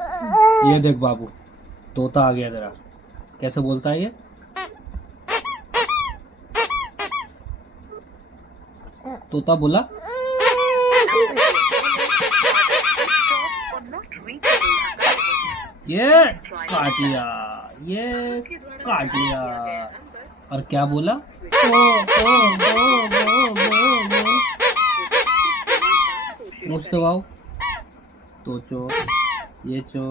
ये देख बाबू, तोता आ गया तेरा। कैसे बोलता है ये? तोता बोला। ये काट लिया, ये काट लिया। और क्या बोला? ओ ओ ओ। मुझ दबाओ। तो चो, ये चो।